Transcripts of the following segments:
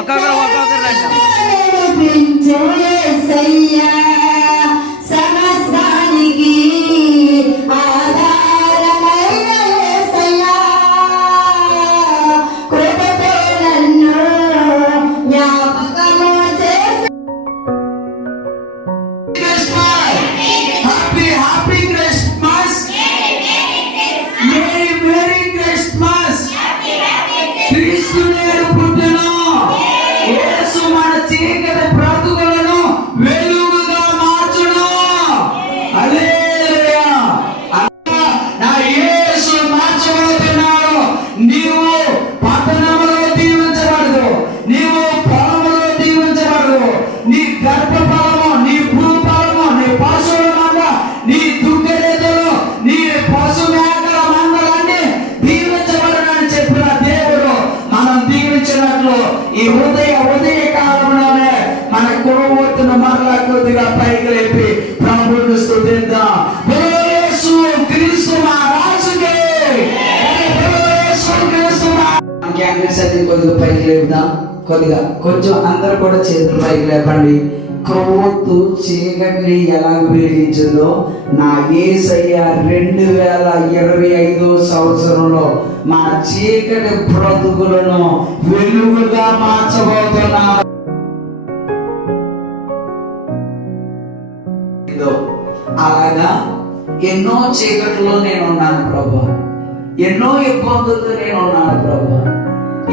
ఒక్కొక్కరు సమస్తానికి ఆధారమైన యేసయ్యా, కృపతో నన్ను జ్ఞాపకము చేసి హ్యాపీ క్రిస్మస్, మేరీ క్రిస్మస్. క్రీస్తు నేడు పుట్టెను, యేసు మన చీకటి బ్రతుకులను వెలుగుగా మార్చును. హల్లెలూయా. నా యేసు మార్చబోతున్నాడు. నీవు పట్టణంలో దీవించబడదు, నీవు పొలంలో దీవించబడదు. నీ గర్భఫలము, నీ భూఫలము, నీ పశువుల మంద, నీ దుఃఖరేతలు, నీ పశు మేకల మందలన్నీ దీవించబడనని చెప్పిన దేవుడు మనం దీవించినట్లు ఈ ఉదయ కాలంలోనే మన కురవొత్తును మరలా కొద్దిగా పైకి లేపి ప్రభువును స్తుతిద్దాం. యేసు క్రీస్తు మహారాజుకే, యేసు క్రీస్తు క్యాండిల్స్ అన్ని కొద్దిగా పైకి లేపుదాం. కొంచెం అందరూ కూడా చేతులు పైకి లేపండి. క్రొవ్వొత్తు చీకటిని ఎలా వెలిగించిందో నా యేసయ్య 2025 సంవత్సరంలో మన చీకటి బ్రతుకులను వెలుగుగా మార్చబోతున్నాడు. అలాగా ఎన్నో చీకట్లో నేను ఉన్నాను ప్రభు, ఎన్నో ఇబ్బందులతో నేను ఉన్నాను ప్రభు,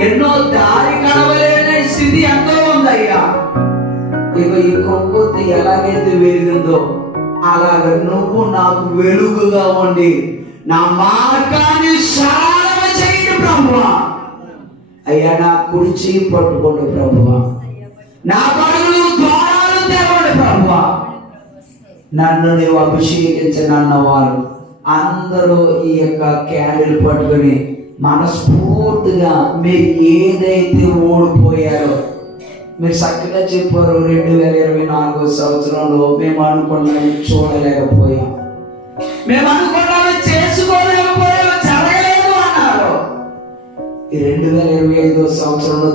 ఎన్నో దారి కడవలేని స్థితి ఎంతో ఉందయ్యా. ఇక ఈ కొవ్వొత్తి ఎలాగైతే వెలిగిందో అలాగ నువ్వు నాకు వెలుగుగా ఉండి నా మార్గాన్ని సరళ చేయండి ప్రభువా. అయ్యా నా కుడి చెయ్యి పట్టుకోండి ప్రభువా, నా పరుగులు ద్వారాలు తెరవండి ప్రభువా. నన్ను నీవు అభిషేకించిన అన్నవారు అందరూ ఈ యొక్క క్యాండిల్ పట్టుకొని మనస్ఫూర్తిగా మీరు ఏదైతే ఓడిపోయారో మీరు చక్కగా చెప్పారు. 2024 సంవత్సరంలో మేము అనుకున్నది చూడలేకపోయాం, మేము అనుకున్నది చేసుకోలేకపోయాం, జరగలేదు అన్నారు. ఈ 2025 సంవత్సరంలో